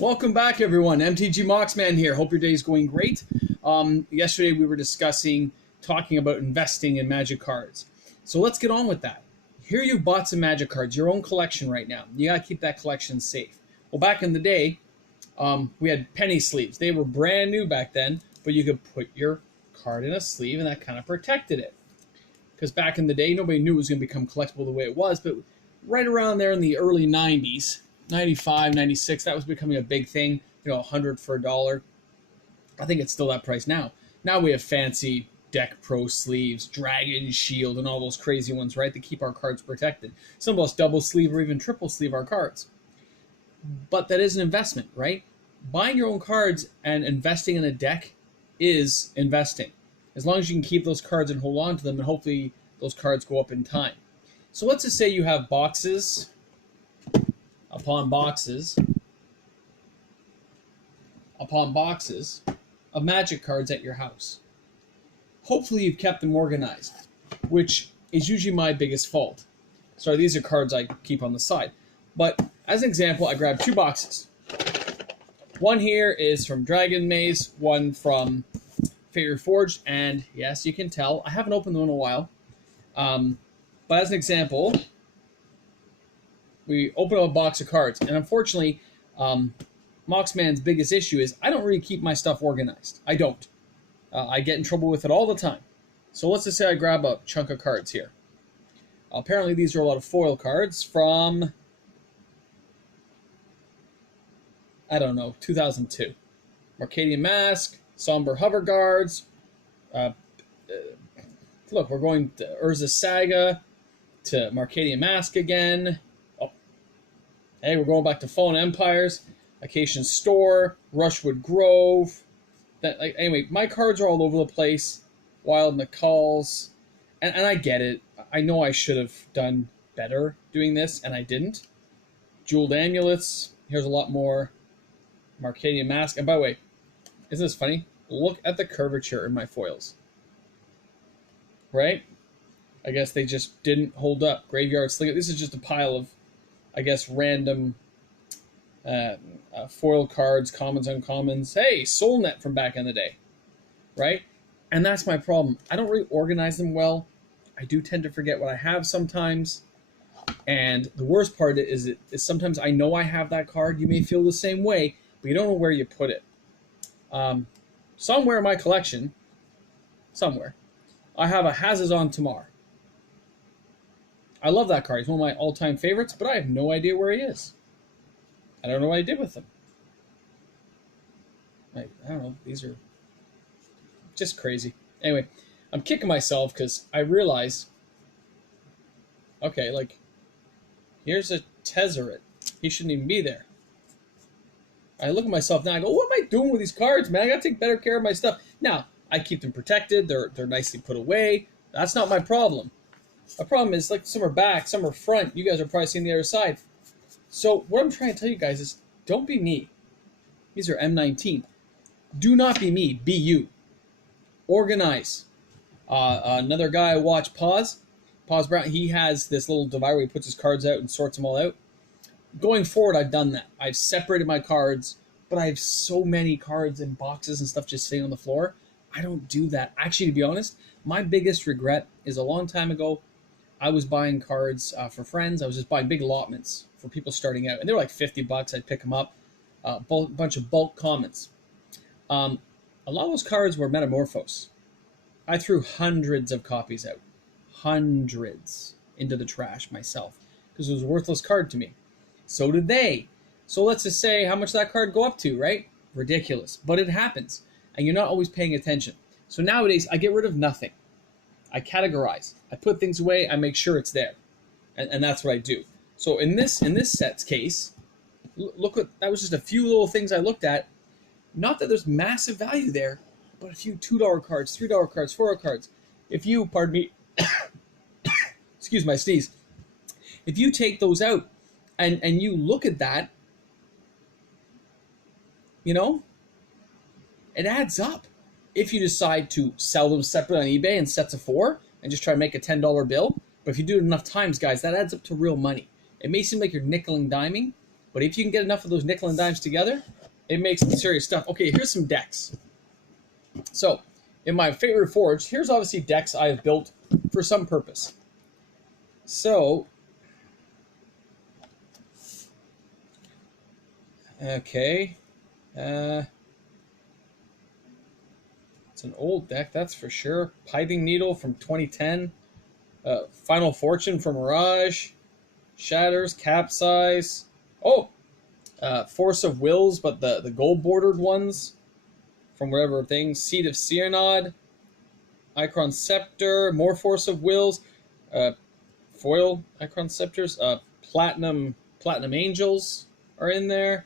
Welcome back, everyone. MTG Moxman here. Hope your day is going great. Yesterday we were talking about investing in Magic cards. So let's get on with that. Here you've bought some Magic cards, your own collection right now. You gotta keep that collection safe. Well, back in the day, we had penny sleeves. They were brand new back then, but you could put your card in a sleeve and that kind of protected it. Because back in the day, nobody knew it was going to become collectible the way it was, but right around there in the early 90s, 95, 96, that was becoming a big thing. 100 for $1. I think it's still that price now. Now we have fancy Deck Pro sleeves, Dragon Shield, and all those crazy ones, right, that keep our cards protected. Some of us double sleeve or even triple sleeve our cards. But that is an investment, right? Buying your own cards and investing in a deck is investing. As long as you can keep those cards and hold on to them, and hopefully those cards go up in time. So let's just say you have boxes upon boxes upon boxes of Magic cards at your house. Hopefully you've kept them organized, which is usually my biggest fault. Sorry, these are cards I keep on the side. But as an example, I grabbed two boxes. One here is from Dragon Maze, one from Fate Reforged, and yes, you can tell, I haven't opened them in a while. But as an example, we open up a box of cards, and unfortunately, Moxman's biggest issue is I don't really keep my stuff organized. I don't. I get in trouble with it all the time. So let's just say I grab a chunk of cards here. Apparently these are a lot of foil cards from, I don't know, 2002. Marcadian Mask, Somber Hover Guards. Look, we're going to Urza Saga, to Marcadian Mask again. Oh, hey, we're going back to Fallen Empires, Acacian Store, Rushwood Grove. Anyway, my cards are all over the place. Wild Nacalls, and I get it. I know I should have done better doing this, and I didn't. Jeweled Amulets. Here's a lot more. Marcadian Mask. And by the way, isn't this funny? Look at the curvature in my foils. Right? I guess they just didn't hold up. Graveyard Slinger. This is just a pile of, I guess, random foil cards, commons, uncommons. Hey, Soulnet from back in the day. Right? And that's my problem. I don't really organize them well. I do tend to forget what I have sometimes. And the worst part is sometimes I know I have that card. You may feel the same way, but you don't know where you put it. Somewhere in my collection, I have a Hazazon Tamar. I love that card. He's one of my all-time favorites, but I have no idea where he is. I don't know what I did with him. I don't know. These are just crazy. Anyway, I'm kicking myself because I realize, okay, like, here's a Tezzeret. He shouldn't even be there. I look at myself now, I go, what am I doing with these cards, man? I gotta take better care of my stuff. Now, I keep them protected, they're nicely put away. That's not my problem. My problem is, like, some are back, some are front. You guys are probably seeing the other side. So what I'm trying to tell you guys is, don't be me. These are M19. Do not be me, be you. Organize. Another guy I watch, Pause Brown, he has this little divider where he puts his cards out and sorts them all out. Going forward, I've done that. I've separated my cards, but I have so many cards and boxes and stuff just sitting on the floor. I don't do that. Actually, to be honest, my biggest regret is a long time ago, I was buying cards for friends. I was just buying big allotments for people starting out. And they were like $50. I'd pick them up. A bunch of bulk commons. A lot of those cards were Metamorphose. I threw hundreds of copies out. Hundreds into the trash myself. Because it was a worthless card to me. So did they. So let's just say how much that card go up to, right? Ridiculous. But it happens. And you're not always paying attention. So nowadays, I get rid of nothing. I categorize. I put things away. I make sure it's there. And that's what I do. So in this set's case, look at, that was just a few little things I looked at. Not that there's massive value there, but a few $2 cards, $3 cards, $4 cards. If you, pardon me, excuse my sneeze. If you take those out and you look at that, you know, it adds up. If you decide to sell them separate on eBay in sets of 4 and just try to make a $10 bill, but if you do it enough times, guys, that adds up to real money. It may seem like you're nickel and diming, But if you can get enough of those nickel and dimes together, it makes some serious stuff. Okay, here's some decks. So, in my favorite forge, here's obviously decks I have built for some purpose. So, okay. It's an old deck, that's for sure. Pithing Needle from 2010. Final Fortune from Mirage. Shatters, Capsize. Oh! Force of Wills, but the gold-bordered ones from whatever thing. Seed of Cyanod. Icron Scepter. More Force of Wills. Foil Icron Scepters. Platinum Angels are in there.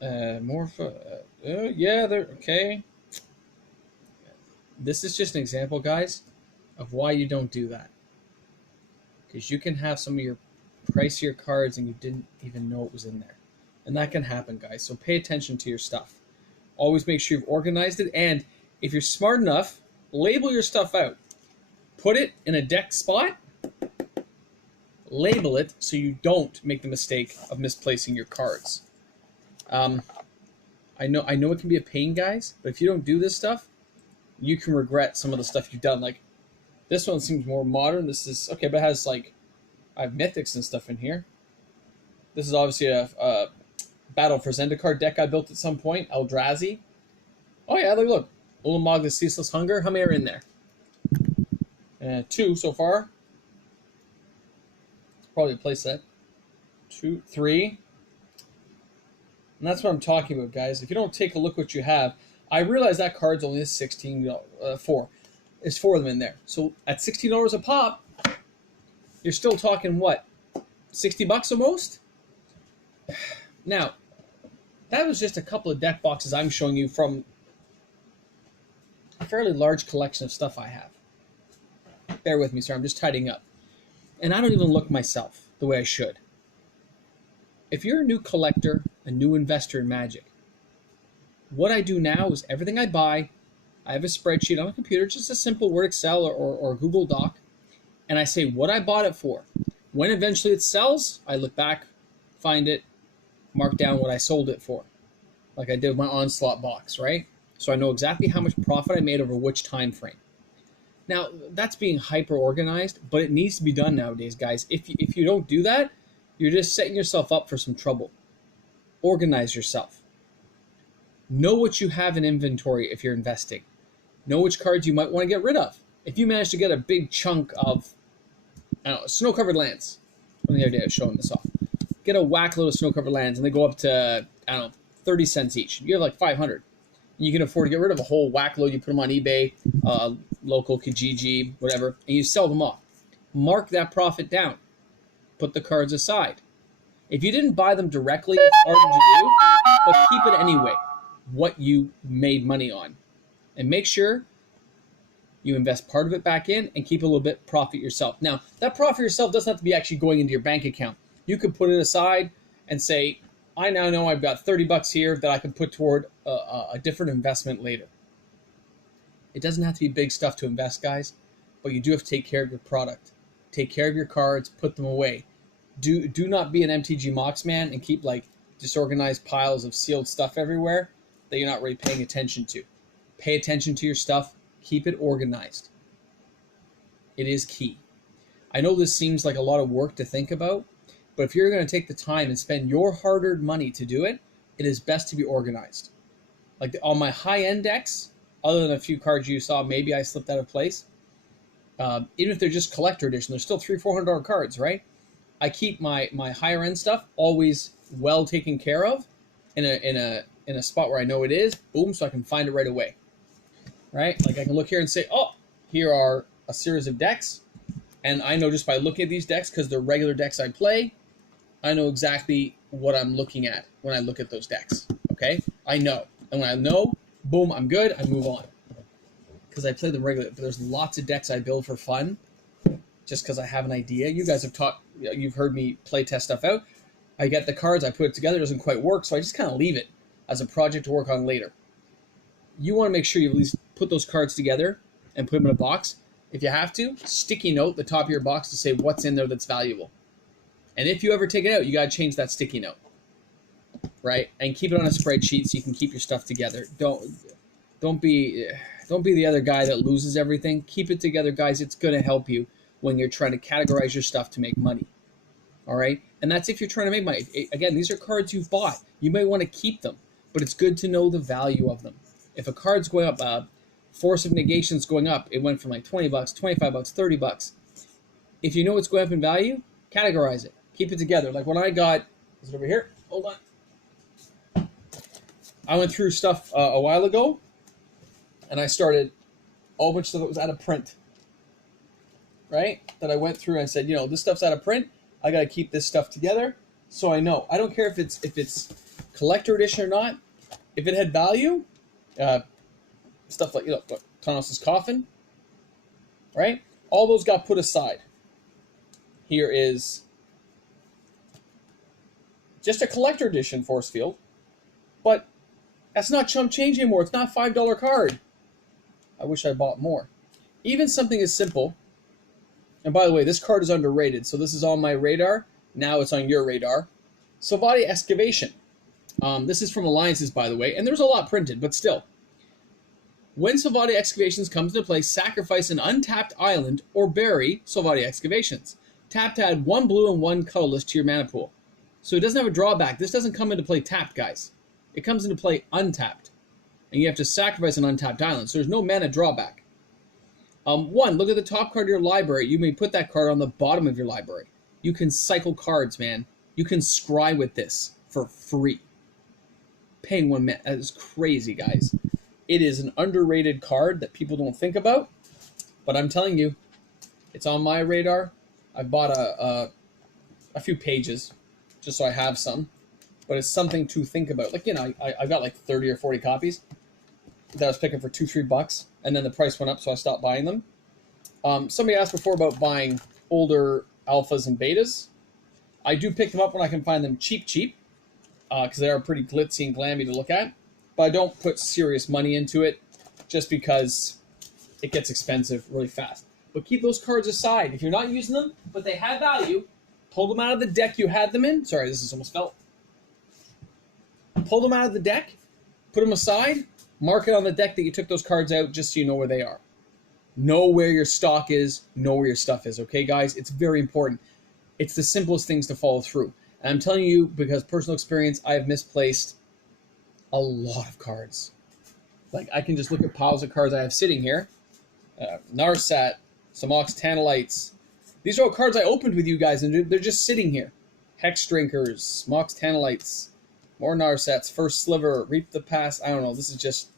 Yeah, they're okay. This is just an example, guys, of why you don't do that. Because you can have some of your pricier cards and you didn't even know it was in there. And that can happen, guys. So pay attention to your stuff. Always make sure you've organized it. And if you're smart enough, label your stuff out. Put it in a deck spot. Label it so you don't make the mistake of misplacing your cards. I know it can be a pain, guys, but if you don't do this stuff, you can regret some of the stuff you've done. Like, this one seems more modern. This is, okay, but it has, like, I have mythics and stuff in here. This is obviously a Battle for Zendikar deck I built at some point, Eldrazi. Oh, yeah, look. Ulamog the Ceaseless Hunger. How many are in there? 2 so far. Probably a playset. 2, 3. And that's what I'm talking about, guys. If you don't take a look what you have, I realize that card's only $16, 4. There's 4 of them in there. So at $16 a pop, you're still talking what? $60 almost? Now, that was just a couple of deck boxes I'm showing you from a fairly large collection of stuff I have. Bear with me, sir. I'm just tidying up. And I don't even look myself the way I should. If you're a new collector, a new investor in Magic, what I do now is everything I buy, I have a spreadsheet on my computer, just a simple Word, Excel, or Google Doc, and I say what I bought it for. When eventually it sells, I look back, find it, mark down what I sold it for, like I did with my Onslaught box, right? So I know exactly how much profit I made over which time frame. Now, that's being hyper-organized, but it needs to be done nowadays, guys. If you don't do that, you're just setting yourself up for some trouble. Organize yourself. Know what you have in inventory if you're investing. Know which cards you might want to get rid of. If you manage to get a big chunk of, I don't know, snow-covered lands. The other day I was showing this off. Get a whack load of snow-covered lands, and they go up to, I don't know, 30 cents each. You have like 500. You can afford to get rid of a whole whack load. You put them on eBay, local Kijiji, whatever, and you sell them off. Mark that profit down. Put the cards aside. If you didn't buy them directly, it's hard to do, but keep it anyway, what you made money on. And make sure you invest part of it back in and keep a little bit profit yourself. Now, that profit yourself doesn't have to be actually going into your bank account. You could put it aside and say, I now know I've got $30 here that I can put toward a different investment later. It doesn't have to be big stuff to invest, guys, but you do have to take care of your product. Take care of your cards, put them away. Do not be an MTG Mox man and keep like disorganized piles of sealed stuff everywhere that you're not really paying attention to. Pay attention to your stuff. Keep it organized. It is key. I know this seems like a lot of work to think about, but if you're going to take the time and spend your hard-earned money to do it, it is best to be organized. Like on my high-end decks, other than a few cards you saw, maybe I slipped out of place. Even if they're just collector edition, they're still $300-400 cards, right? I keep my higher end stuff always well taken care of in a spot where I know it is. Boom, so I can find it right away. Right? Like I can look here and say, oh, here are a series of decks, and I know just by looking at these decks, because they're regular decks I play, I know exactly what I'm looking at when I look at those decks. Okay? I know. And when I know, boom, I'm good, I move on. Because I play them regularly. But there's lots of decks I build for fun just because I have an idea. You guys have you've heard me play test stuff out. I get the cards, I put it together, it doesn't quite work, so I just kind of leave it as a project to work on later. You want to make sure you at least put those cards together and put them in a box. If you have to, sticky note the top of your box to say what's in there that's valuable. And if you ever take it out, you got to change that sticky note, right? And keep it on a spreadsheet so you can keep your stuff together. Don't be the other guy that loses everything. Keep it together, guys. It's going to help you when you're trying to categorize your stuff to make money. All right? And that's if you're trying to make money. Again, these are cards you've bought. You may want to keep them, but it's good to know the value of them. If a card's going up, Force of Negation's going up, it went from like $20, $25, $30. If you know it's going up in value, categorize it. Keep it together. Like when I got, is it over here? Hold on. I went through stuff a while ago, and I started a whole bunch of stuff that was out of print, right? That I went through and said, you know, this stuff's out of print. I got to keep this stuff together so I know. I don't care if it's collector edition or not. If it had value, stuff like, you know, Thanos' coffin, right? All those got put aside. Here is just a collector edition force field, but that's not chump change anymore. It's not a $5 card. I wish I bought more. Even something as simple, and by the way, this card is underrated, so this is on my radar. Now it's on your radar. Savati Excavation. This is from Alliances, by the way, and there's a lot printed, but still. When Savati Excavations comes into play, sacrifice an untapped island or bury Savati Excavations. Tap to add 1 blue and 1 colorless to your mana pool. So it doesn't have a drawback. This doesn't come into play tapped, guys. It comes into play untapped. And you have to sacrifice an untapped island. So there's no mana drawback. One, look at the top card of your library. You may put that card on the bottom of your library. You can cycle cards, man. You can scry with this for free. Paying 1 mana. That is crazy, guys. It is an underrated card that people don't think about. But I'm telling you, it's on my radar. I bought a few pages just so I have some. But it's something to think about. Like, you know, I got like 30 or 40 copies that I was picking for $2-3, and then the price went up, so I stopped buying them. Somebody asked before about buying older alphas and betas. I do pick them up when I can find them cheap, because they are pretty glitzy and glammy to look at. But I don't put serious money into it just because it gets expensive really fast. But keep those cards aside. If you're not using them, but they have value, pull them out of the deck you had them in. Sorry, this is almost felt. Pull them out of the deck, put them aside, mark it on the deck that you took those cards out just so you know where they are. Know where your stock is, know where your stuff is, okay, guys? It's very important. It's the simplest things to follow through. And I'm telling you, because personal experience, I have misplaced a lot of cards. Like, I can just look at piles of cards I have sitting here. Narsat, some Mox Tanalites. These are all cards I opened with you guys, and they're just sitting here. Hex Drinkers, Mox Tanalites, more Narsats, First Sliver, Reap the Past. I don't know. This is just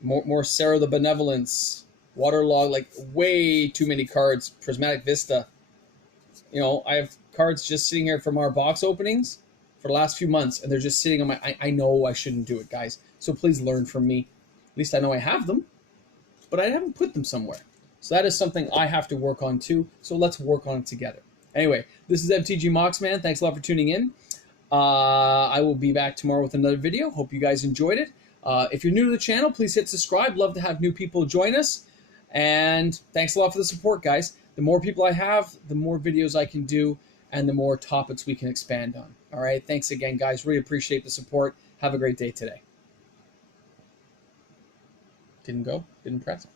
more Sarah the Benevolence, Waterlog, like way too many cards. Prismatic Vista. You know, I have cards just sitting here from our box openings for the last few months, and they're just sitting on my... I know I shouldn't do it, guys. So please learn from me. At least I know I have them, but I haven't put them somewhere. So that is something I have to work on too. So let's work on it together. Anyway, this is MTG Moxman. Thanks a lot for tuning in. I will be back tomorrow with another video. Hope you guys enjoyed it. If you're new to the channel, please hit subscribe. Love to have new people join us. And thanks a lot for the support, guys. The more people I have, the more videos I can do, and the more topics we can expand on. All right. Thanks again, guys. Really appreciate the support. Have a great day today. Didn't go? Didn't press?